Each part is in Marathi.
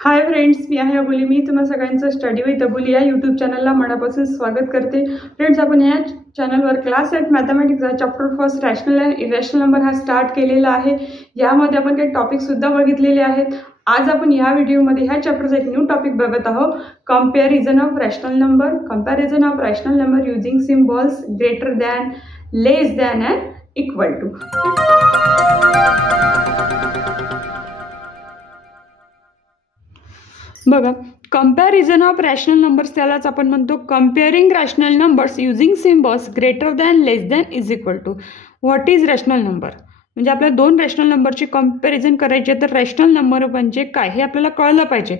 हाय फ्रेंड्स, मी आहे अबोली. मी तुम्हा सगळ्यांचं स्टडी विथ अबोली या यूट्यूब चॅनलला मनापासून स्वागत करते. फ्रेंड्स, आपण या चॅनलवर क्लास 8 मॅथमॅटिक्सचा chapter first rational and irrational number हा स्टार्ट केलेला आहे. यामध्ये आपण काही टॉपिकसुद्धा बघितलेले आहेत. आज आपण या व्हिडिओमध्ये ह्या चॅप्टरचा एक न्यू टॉपिक बघत आहोत, comparison of rational number. Comparison of rational number using symbols greater than, less than and equal to. बघा, कंपॅरिझन ऑफ रॅशनल नंबर्स त्यालाच आपण म्हणतो comparing rational numbers using symbols greater than, less than, is equal to. What is rational number? म्हणजे आपल्या दोन रॅशनल नंबरची कंपॅरिझन करायची तर रॅशनल नंबर म्हणजे काय हे आपल्याला कळलं पाहिजे.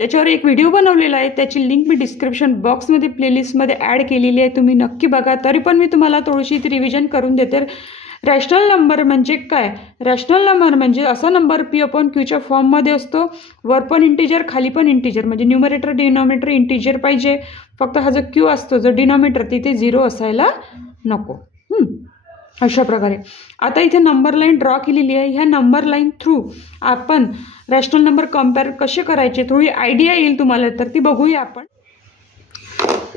त्याच्यावर एक व्हिडिओ बनवलेला आहे, त्याची लिंक मी डिस्क्रिप्शन बॉक्समध्ये प्लेलिस्टमध्ये ॲड केलेली आहे, तुम्ही नक्की बघा. तरी पण मी तुम्हाला थोडीशी ती रिव्हिजन करून देते. रॅशनल नंबर म्हणजे काय? रॅशनल नंबर म्हणजे असा नंबर P/Qच्या फॉर्ममध्ये असतो, वर पण इंटिजर खाली पण इंटिजर, म्हणजे न्यूमरेटर डिनॉमिनेटर इंटिजर पाहिजे. फक्त हा जो Q असतो जो डिनॉमिनेटर तिथे 0 असायला नको. अशा प्रकारे आता इथे नंबर लाईन ड्रॉ केलेली आहे. ह्या नंबर लाईन थ्रू आपण रॅशनल नंबर कम्पेअर कसे करायचे थोडी आयडिया येईल तुम्हाला, तर ती बघूया आपण.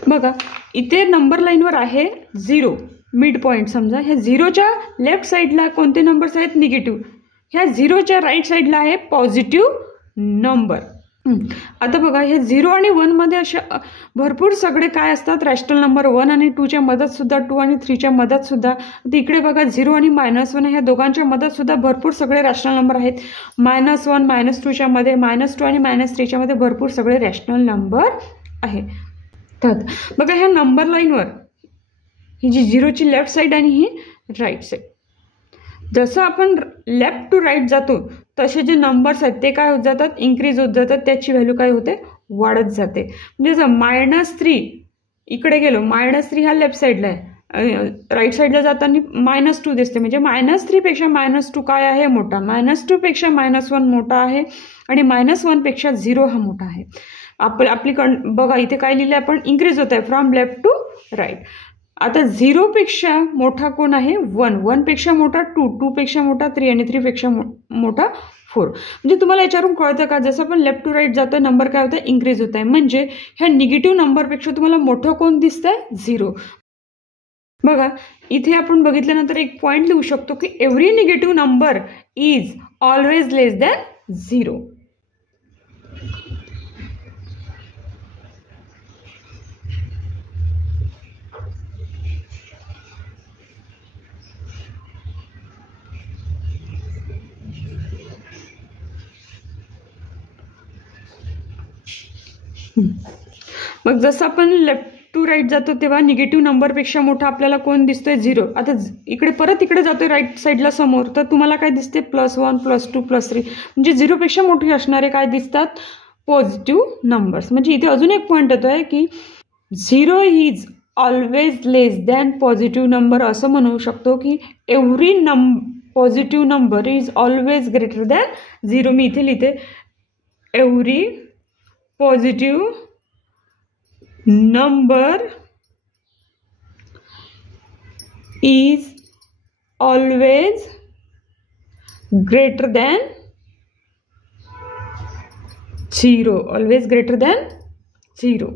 बघा, इथे नंबर लाईनवर आहे 0 मिड पॉईंट. समजा ह्या 0च्या लेफ्ट साईडला कोणते नंबर्स आहेत? निगेटिव्ह. ह्या 0च्या राईट साईडला आहे पॉझिटिव्ह नंबर. आता बघा, ह्या 0 आणि 1 मध्ये अशा भरपूर सगळे काय असतात रॅशनल नंबर. 1 आणि 2च्या मधात सुद्धा, 2 आणि 3च्या मधात सुद्धा. इकडे बघा 0 आणि -1 ह्या दोघांच्या मधात सुद्धा भरपूर सगळे रॅशनल नंबर आहेत. -1 -2च्या मध्ये, -2 आणि -3च्या मध्ये भरपूर सगळे रॅशनल नंबर आहे. तर बघा, ह्या नंबर लाईनवर ही जी 0ची लेफ्ट साईड आणि ही राईट साईड, जसं आपण लेफ्ट टू राईट जातो तसे जे नंबर्स आहेत ते काय होत जातात? इन्क्रीज होत जातात. त्याची व्हॅल्यू काय होते? वाढत जाते. म्हणजे जर -3 इकडे गेलो, -3 ह्या लेफ्ट साईडला आहे, राईट साईडला जाताना -2 दिसते. म्हणजे -3 पेक्षा -2 काय आहे? मोठा. -2 पेक्षा -1 मोठा आहे आणि -1 पेक्षा 0 हा मोठा आहे. आपली बघा इथे काय लिहिलं आपण? इन्क्रीज होत आहे फ्रॉम लेफ्ट टू राईट. आता 0 पेक्षा मोठा कोण आहे? 1. 1 पेक्षा मोठा 2, 2 पेक्षा मोठा 3 आणि 3 पेक्षा मोठा 4. म्हणजे तुम्हाला याच्यावरून कळतं का जसं आपण लेफ्ट टू राईट जातोय नंबर काय होतं? इन्क्रीज होत आहे. म्हणजे ह्या निगेटिव्ह नंबरपेक्षा तुम्हाला मोठं कोण दिसतंय? 0. बघा, इथे आपण बघितल्यानंतर एक पॉईंट लिहू शकतो की every negative number is always less than 0. मग जसं आपण लेफ्ट टू राईट जातो तेव्हा निगेटिव्ह नंबरपेक्षा मोठा आपल्याला कोण दिसतोय? 0. आता इकडे परत इकडे जातोय राईट साईडला समोर, तर तुम्हाला काय दिसते? +1 +2 +3. म्हणजे 0 पेक्षा मोठी असणारे काय दिसतात? Positive numbers. म्हणजे इथे अजून एक पॉईंट येतोय की 0 is always less than positive number. असं म्हणू शकतो की every positive number is always greater than 0. मी इथे लिहिते every positive number is always greater than 0. Always greater than 0.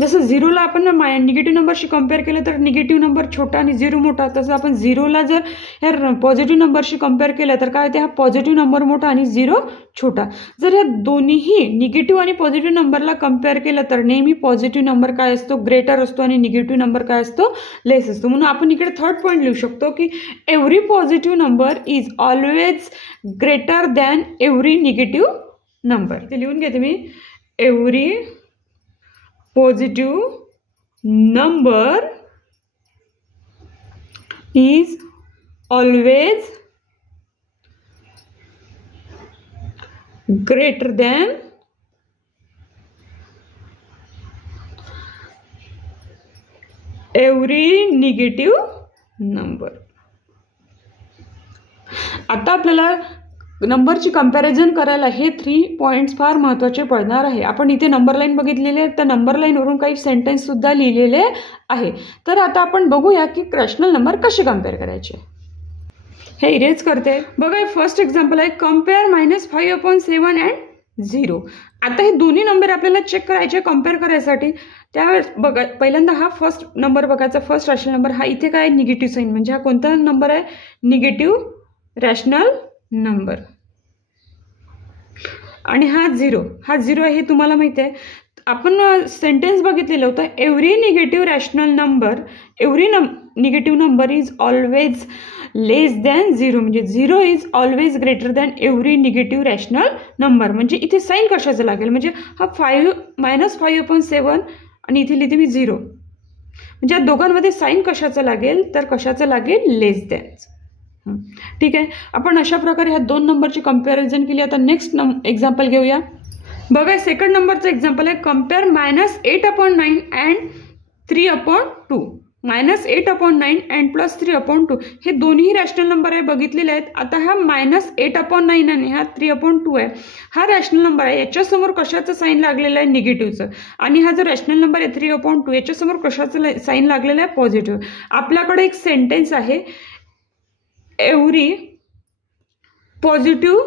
जसं 0ला आपण निगेटिव्ह नंबरशी कम्पेअर केलं तर निगेटिव्ह नंबर छोटा आणि 0 मोठा, तसं आपण 0ला जर ह्या पॉझिटिव्ह नंबरशी कम्पेअर केलं तर काय होते? हा पॉझिटिव्ह नंबर मोठा आणि 0 छोटा. जर ह्या दोन्हीही निगेटिव्ह आणि पॉझिटिव्ह नंबरला कम्पेअर केलं तर नेहमी पॉझिटिव्ह नंबर काय असतो? ग्रेटर असतो आणि निगेटिव्ह नंबर काय असतो? लेस असतो. म्हणून आपण इकडे थर्ड पॉईंट लिहू शकतो की every positive number is always greater than every negative number. ते लिहून घेते मी. Every positive number is always greater than every negative number. आता आपल्याला नंबरची कंपॅरिझन करायला हे 3 पॉईंट्स फार महत्त्वाचे पडणार आहे. आपण इथे नंबर लाईन बघितलेले आहे, त्या नंबर लाईनवरून काही सेंटेन्स सुद्धा लिहिलेले आहे. तर आता आपण बघूया की रॅशनल नंबर कसे कम्पेअर करायचे. हे इरेज करते. बघा फर्स्ट एक्झाम्पल आहे कम्पेअर -5/7 अँड 0. आता हे दोन्ही नंबर आपल्याला चेक करायचे कम्पेअर करायसाठी. त्यावेळेस बघा पहिल्यांदा हा फर्स्ट नंबर बघायचा, फर्स्ट रॅशनल नंबर. हा इथे काय निगेटिव्ह साईन, म्हणजे हा कोणता नंबर आहे, निगेटिव्ह रॅशनल नंबर. आणि हा 0 आहे, हे तुम्हाला माहिती आहे. आपण सेंटेन्स बघितलेलं होतं, every negative rational number, every negative number is always less than 0, म्हणजे 0 is always greater than every negative rational number. म्हणजे इथे साईन कशाचं लागेल, म्हणजे हा -5/7 आणि इथे लिहिते मी 0, म्हणजे या दोघांमध्ये साईन कशाचं लागेल, तर कशाचं लागेल, लेस दॅन. ठीक आहे. आपण अशा प्रकारे ह्या दोन नंबरची कंपॅरिझन केली. आता नेक्स्ट एक्झाम्पल घेऊया. बघा सेकंड नंबरचं एक्झाम्पल आहे कम्पेअर -8/9 अँड 3/2. -8/9 अँड +3/2 हे दोन्ही रॅशनल नंबर आहे, बघितलेले आहेत. आता हा -8/9 आणि हा 3/2 आहे. हा रॅशनल नंबर आहे, याच्यासमोर कशाचं साईन लागलेलं आहे, निगेटिव्हचं. आणि हा जो रॅशनल नंबर आहे 3/2 याच्यासमोर कशाचं साईन लागलेलं आहे, पॉझिटिव्ह. आपल्याकडे एक सेंटेन्स आहे, every positive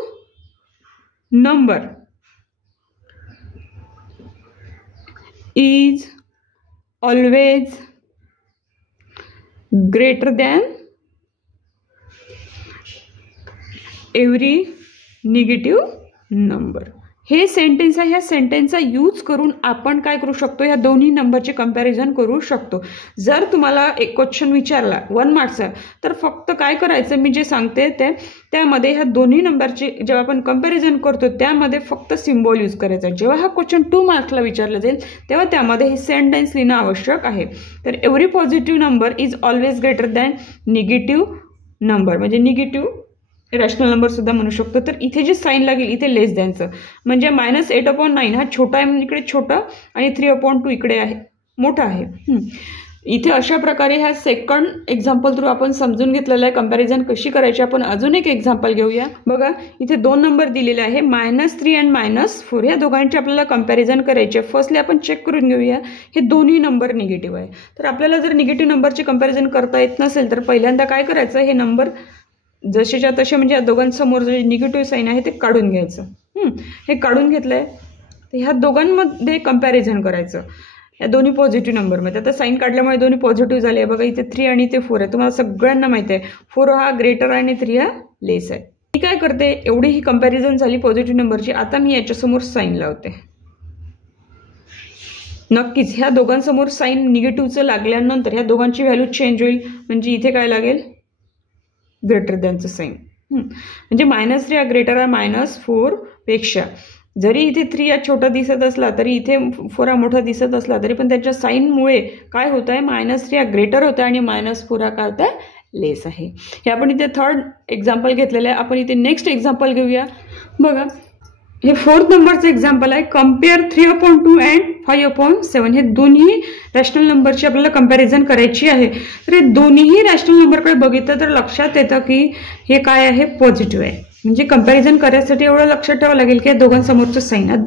number is always greater than every negative number. हे सेंटेन्स आहे. ह्या सेंटेन्सचा यूज करून आपण काय करू शकतो, ह्या दोन्ही नंबरचे कंपॅरिझन करू शकतो. जर तुम्हाला एक क्वेश्चन विचारला 1 मार्क्सचा, तर फक्त काय करायचं, मी जे सांगते त्यामध्ये ह्या दोन्ही नंबरचे जेव्हा आपण कंपॅरिझन करतो त्यामध्ये फक्त सिम्बॉल यूज करायचा. जेव्हा हा क्वेश्चन 2 मार्क्सला विचारला जाईल तेव्हा त्यामध्ये हे सेंटेन्स लिहिणं आवश्यक आहे. तर every positive number is always greater than negative number, म्हणजे निगेटिव्ह रॅशनल नंबर सुद्धा म्हणू शकतो. तर इथे जे साईन लागेल इथे लेस दॅनचं, म्हणजे -8/9 हा छोटा आहे, इकडे छोटा, आणि 3/2 इकडे आहे, मोठा आहे. इथे अशा प्रकारे ह्या सेकंड एक्झाम्पल थ्रू आपण समजून घेतलेलं आहे कंपॅरिझन कशी करायची. आपण अजून एक एक्झाम्पल घेऊया. बघा इथे 2 नंबर दिलेले आहे, -3 आणि -4. या दोघांची आपल्याला कंपॅरिझन करायची आहे. फर्स्टली आपण चेक करून घेऊया, हे दोन्ही नंबर निगेटिव्ह आहे. तर आपल्याला जर निगेटिव्ह नंबरची कंपॅरिझन करता येत नसेल तर पहिल्यांदा काय करायचं, हे नंबर जसेच्या तसे, म्हणजे या दोघांसमोर जे निगेटिव्ह साईन आहे ते काढून घ्यायचं. हे काढून घेतलंय, तर ह्या दोघांमध्ये कंपॅरिझन करायचं या दोन्ही पॉझिटिव्ह नंबरमध्ये. आता साईन काढल्यामुळे दोन्ही पॉझिटिव्ह झाले. बघा इथे 3 आणि इथे 4 आहे. तुम्हाला सगळ्यांना माहिती आहे 4 हा ग्रेटर आहे आणि 3 हा लेस आहे. मी काय करते, एवढी ही कंपॅरिझन झाली पॉझिटिव्ह नंबरची. आता मी याच्यासमोर साईन लावते. नक्कीच ह्या दोघांसमोर साईन निगेटिव्हचं लागल्यानंतर ह्या दोघांची व्हॅल्यू चेंज होईल, म्हणजे इथे काय लागेल, ग्रेटर दॅनचं साईन. म्हणजे -3 हा ग्रेटर आहे -4 पेक्षा. जरी इथे 3 हा छोटा दिसत असला तरी इथे 4 हा मोठा दिसत असला तरी पण त्याच्या साईनमुळे काय होत आहे, -3 हा ग्रेटर होत आहे आणि -4 हा काय होत आहे, लेस आहे. हे आपण इथे थर्ड एक्झाम्पल घेतलेलं आहे. आपण इथे नेक्स्ट एक्झाम्पल घेऊया. बघा हे 4th नंबरचं एक्झाम्पल आहे कम्पेअर 3/2 अँड 5/7. हे दोन्ही रॅशनल नंबरची आपल्याला कंपॅरिझन करायची आहे. तर हे दोन्हीही रॅशनल नंबरकडे बघितलं तर लक्षात येतं की हे काय आहे, पॉझिटिव्ह आहे. म्हणजे कंपॅरिझन करायसाठी एवढं लक्षात ठेवावं लागेल की या दोघांसमोरचं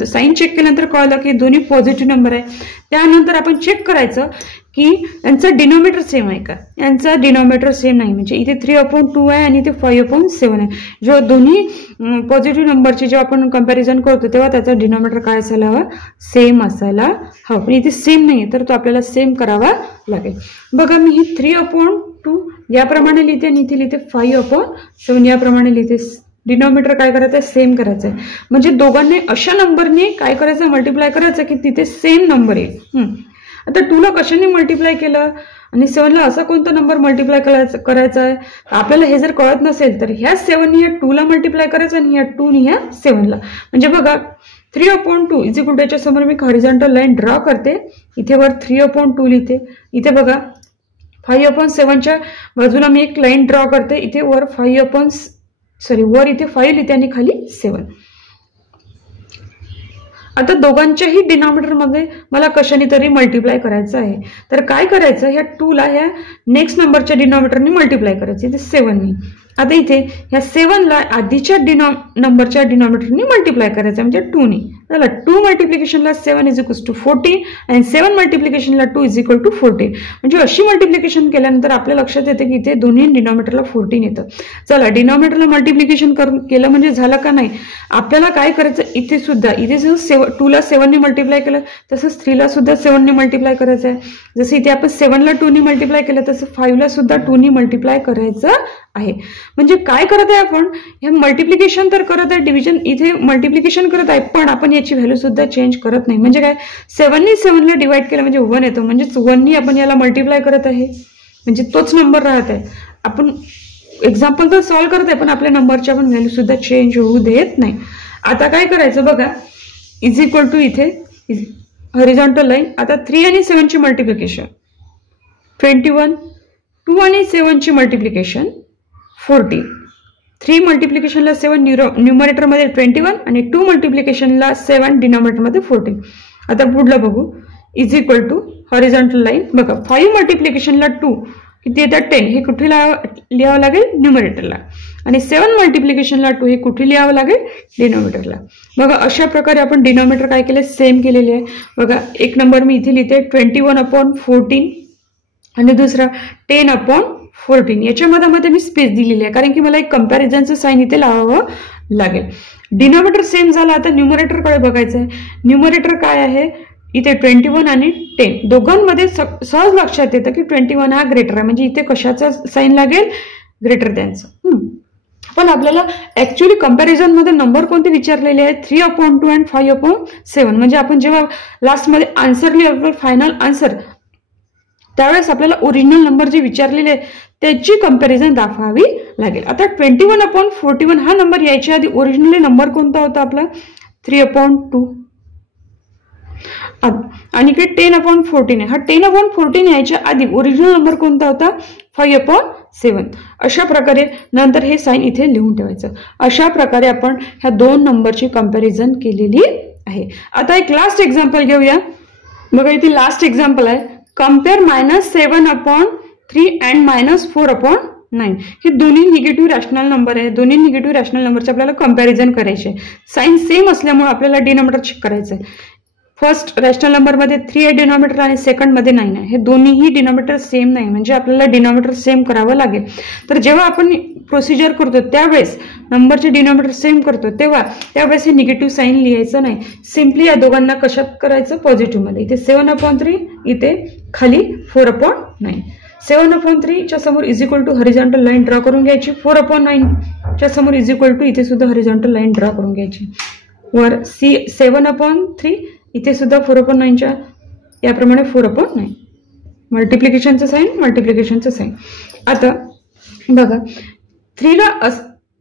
साईन चेक केल्यानंतर कळलं की दोन्ही पॉझिटिव्ह नंबर आहे. त्यानंतर आपण चेक करायचं की यांचा डिनॉमिनेटर सेम आहे का. यांचा डिनॉमिनेटर सेम नाही, म्हणजे इथे 3/2 आहे आणि इथे 5/7 आहे. जेव्हा दोन्ही पॉझिटिव्ह नंबरची जेव्हा आपण कंपॅरिझन करतो तेव्हा त्याचा डिनॉमिनेटर काय असायला हवा, सेम असायला हवा. पण इथे सेम नाही आहे तर तो आपल्याला सेम करावा लागेल. बघा मी ही 3/2 याप्रमाणे लिहिते आणि इथे लिहिते 5/7 याप्रमाणे लिहिते. डिनॉमिनेटर काय करायचं आहे, सेम करायचं आहे. म्हणजे दोघांनी अशा नंबरने काय करायचं, मल्टिप्लाय करायचं की तिथे सेम नंबर येईल. आता 2ला कशाने मल्टिप्लाय केलं आणि 7ला असा कोणता नंबर मल्टिप्लाय करायचा आहे. आपल्याला हे जर कळत नसेल तर ह्या 7नी ह्या 2ला मल्टिप्लाय करायचं आणि ह्या 2नी ह्या 7ला. म्हणजे बघा 3/2 इज इक्वल टू याच्या समोर मी हॉरिझॉन्टल लाईन ड्रॉ करते. इथे वर 3/2 लिहिते. इथे बघा 5/7च्या बाजूला मी एक लाईन ड्रॉ करते. इथे वर वर इथे 5 लिहिते आणि खाली 7. आता दोघांच्याही डिनॉमिनेटरमध्ये मला कशाने तरी मल्टिप्लाय करायचं आहे. तर काय करायचं, ह्या 2ला ह्या नेक्स्ट नंबरच्या डिनॉमिनेटरने मल्टिप्लाय करायचं, इथे 7नी. आता इथे ह्या 7ला आधीच्या नंबरच्या डिनॉमिनेटरने मल्टिप्लाय करायचं म्हणजे 2ने. चला 2 मल्टिप्लिकेशनला 7 इज इक्वल्स टू 40 आणि 7 मल्टिप्लिकेशनला 2 इज इक्वल टू 40. म्हणजे अशी मल्टिप्लिकेशन केल्यानंतर आपल्या लक्षात येते की इथे दोन्ही डिनॉमिनेटरला 14 येतं. चला डिनॉमिनेटरला मल्टिप्लिकेशन केलं म्हणजे झालं का नाही. आपल्याला काय करायचं इथे सुद्धा 2ला 7ने मल्टिप्लाय केलं तसंच 3ला सुद्धा 7ने मल्टिप्लाय करायचं आहे. जसं इथे आपण 7ला 2ने मल्टिप्लाय केलं तसं 5ला सुद्धा 2ने मल्टिप्लाय करायचं आहे. म्हणजे काय करत आहे आपण हे मल्टिप्लिकेशन तर करत आहे, डिव्हिजन इथे मल्टिप्लिकेशन करत आहे, पण आपण याची व्हॅल्यू सुद्धा चेंज करत नाही. म्हणजे काय 7ने 7ला डिवाइड केलं म्हणजे 1 येतो, म्हणजेच 1ने आपण याला मल्टिप्लाय करत आहे म्हणजे तोच नंबर राहत आहे. आपण एक्झाम्पल तर सॉल्व्ह करत आहे पण आपल्या नंबरची आपण व्हॅल्यू सुद्धा चेंज होऊ देत नाही. आता काय करायचं बघा इज इक्वल टू इथे हॉरिझॉन्टल लाईन. आता 3 आणि 7ची मल्टिप्लिकेशन 21, 2 आणि 7ची मल्टिप्लिकेशन 40. 3 मल्टिप्लिकेशनला 7 न्यूमरेटरमध्ये 21 आणि 2 मल्टिप्लिकेशनला 7 डिनॉमिनेटरमध्ये 40. आता पुढलं बघू is equal to horizontal line. बघा 5 मल्टिप्लिकेशनला 2 किती येतात 10. हे कुठे लिहावं लागेल न्यूमरेटरला आणि 7 मल्टिप्लिकेशनला 2 हे कुठे लिहावं लागेल डिनॉमिनेटरला. बघा अशा प्रकारे आपण डिनॉमिनेटर काय केले सेम केलेले आहे. बघा एक नंबर मी इथे लिहिते 21/14 आणि दुसरा 10/14. याच्यामध्ये मी स्पेस दिलेली आहे कारण की मला एक कंपॅरिझनचं साइन इथे लावावं लागेल. डिनॉमिनेटर सेम झाला. आता न्यूमरेटरकडे बघायचं आहे. न्यूमरेटर काय आहे इथे 21 आणि 10 दोघांमध्ये सहज लक्षात येतं की 21 हा ग्रेटर आहे म्हणजे इथे कशाचा साइन लागेल ग्रेटर दॅनचं. पण आपल्याला ऍक्च्युअली कंपॅरिझन मध्ये नंबर कोणते विचारलेले आहेत 3/2 आणि 5/7. म्हणजे आपण जेव्हा लास्टमध्ये आन्सर लिहितो फायनल आन्सर त्यावेळेस आपल्याला ओरिजिनल नंबर जे विचारलेले आहेत त्याची कंपॅरिझन दाखवावी लागेल. आता 21/41 हा नंबर यायच्या आधी ओरिजिनली नंबर कोणता होता आपला 3/2 आणि इकडे 10/14 आहे. हा 10/14 यायच्या आधी ओरिजिनल नंबर कोणता होता 5/7. अशा प्रकारे नंतर हे साइन इथे लिहून ठेवायचं. अशा प्रकारे आपण ह्या दोन नंबरची कंपॅरिझन केलेली आहे. आता एक लास्ट एक्झाम्पल घेऊया. बघा इथे लास्ट एक्झाम्पल आहे कंपेअर -7/3 अँड -4/9. हे दोन्ही निगेटिव्ह रॅशनल नंबर आहे. दोन्ही निगेटिव्ह रॅशनल नंबरचे आपल्याला कंपॅरिझन करायचे. साइन सेम असल्यामुळे आपल्याला डिनॉमिनेटर चेक करायचं आहे. फर्स्ट रॅशनल नंबरमध्ये 3 आहे डिनॉमिनेटर आणि सेकंडमध्ये 9 आहे. हे दोन्हीही डिनॉमिनेटर सेम नाही म्हणजे आपल्याला डिनॉमिनेटर सेम करावं लागेल. तर जेव्हा आपण प्रोसिजर करतो त्यावेळेस नंबरचे डिनॉमिनेटर सेम करतो त्यावेळेस हे निगेटिव्ह साइन लिहायचं नाही. सिम्पली या दोघांना कशात करायचं पॉझिटिव्हमध्ये. इथे 7/3 इथे खाली 4/9. 7/3 च्या समोर is equal to horizontal line draw करून घ्यायची. 4/9 च्या समोर इज इक्वल टू इथे सुद्धा हॉरिझॉन्टल लाईन ड्रॉ करून घ्यायची. वर 7/3 इथे सुद्धा 4/9च्या याप्रमाणे 4/9 मल्टिप्लिकेशनचं साइन. आता बघा 3ला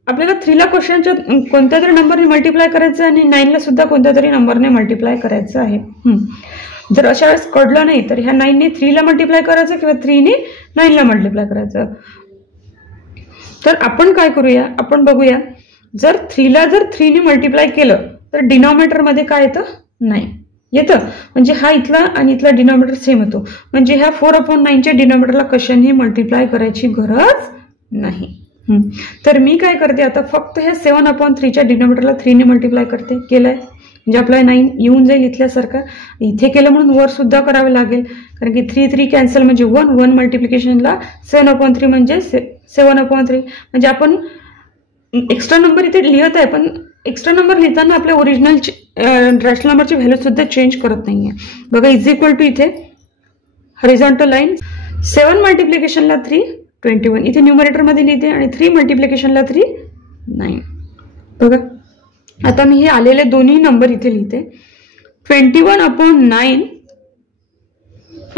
आपल्याला 3ला क्वेश्चनच्या कोणत्या तरी नंबरने मल्टिप्लाय करायचं आणि 9ला सुद्धा कोणत्या तरी नंबरने मल्टिप्लाय करायचं आहे. जर अशा वेळेस कळलं नाही तर ह्या 9ने 3ला मल्टिप्लाय करायचं किंवा 3ने 9ला मल्टिप्लाय करायचं. तर आपण काय करूया आपण बघूया जर 3ने मल्टिप्लाय केलं तर डिनॉमिनेटरमध्ये काय येतं 9 येतं. म्हणजे हा इथला आणि इथला डिनॉमिनेटर सेम होतो. म्हणजे ह्या 4/9च्या डिनॉमिनेटरला कशाने मल्टिप्लाय करायची गरज नाही. तर मी काय करते आता फक्त ह्या 7/3च्या डिनॉमिनेटरला 3ने मल्टिप्लाय करते. केलंय म्हणजे आपला 9 येऊन जाईल इथल्यासारखं. इथे केलं म्हणून वर सुद्धा करावे लागेल कारण की 3 कॅन्सल म्हणजे 1 मल्टिप्लिकेशनला 7/3 म्हणजे 7/3. म्हणजे आपण एक्स्ट्रा नंबर इथे लिहत आहे पण एक्स्ट्रा नंबर लिहिताना आपल्या ओरिजिनल रॅशनल नंबरची व्हॅल्यू सुद्धा चेंज करत नाहीये. बघा इज इक्वल टू इथे हॉरिझॉन्टल लाईन 7 मल्टिप्लिकेशनला 3 21 इथे न्यूमरेटरमध्ये लिहिते आणि 3 मल्टिप्लिकेशनला 3 9. बघा आता मी हे आलेले दोन्ही नंबर इथे लिहिते 21/9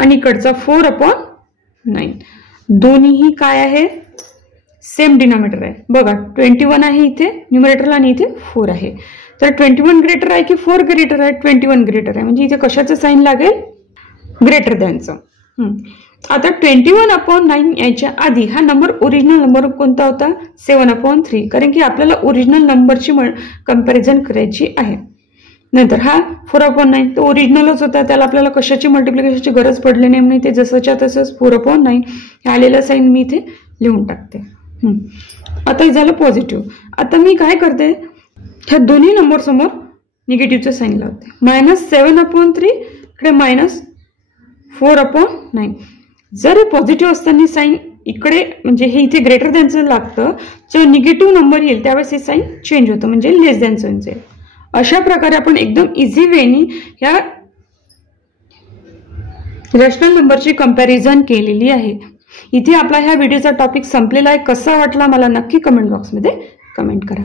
आणि इकडचा 4/9. दोन्हीही काय आहे सेम डिनॉमिनेटर आहे. बघा 21 आहे इथे न्यूमरेटरला आणि इथे 4 आहे. तर 21 ग्रेटर आहे की 4 ग्रेटर आहे 21 ग्रेटर आहे म्हणजे इथे कशाचं साइन लागेल ग्रेटर दॅनचं. आता 21/9 याच्या आधी हा नंबर ओरिजिनल नंबर कोणता होता 7/3 कारण की आपल्याला ओरिजिनल नंबरची कंपॅरिझन करायची आहे. नंतर हा 4/9 तो ओरिजिनलच होता त्याला आपल्याला कशाची मल्टिप्लिकेशनची गरज पडली नाही म्हणून इथे जसंच्या तसंच 4/9 हे आलेलं साइन मी इथे लिहून टाकते. आता हे झालं पॉझिटिव्ह. आता मी काय करते, ह्या दोन्ही नंबर समोर निगेटिव्हचं साईन लावते. -7/3 इकडे -4/9. जर हे पॉझिटिव्ह असताना साईन इकडे म्हणजे हे इथे ग्रेटर दॅनचं लागतं, जेव्हा निगेटिव्ह नंबर येईल त्यावेळेस हे साईन चेंज होतं, म्हणजे लेस दॅनचं येईल. अशा प्रकारे आपण एकदम इझी वेनी ह्या रॅशनल नंबरची कंपॅरिझन केलेली आहे. इथे आपला ह्या व्हिडिओचा टॉपिक संपलेला आहे. कसा वाटला मला नक्की कमेंट बॉक्समध्ये कमेंट करा.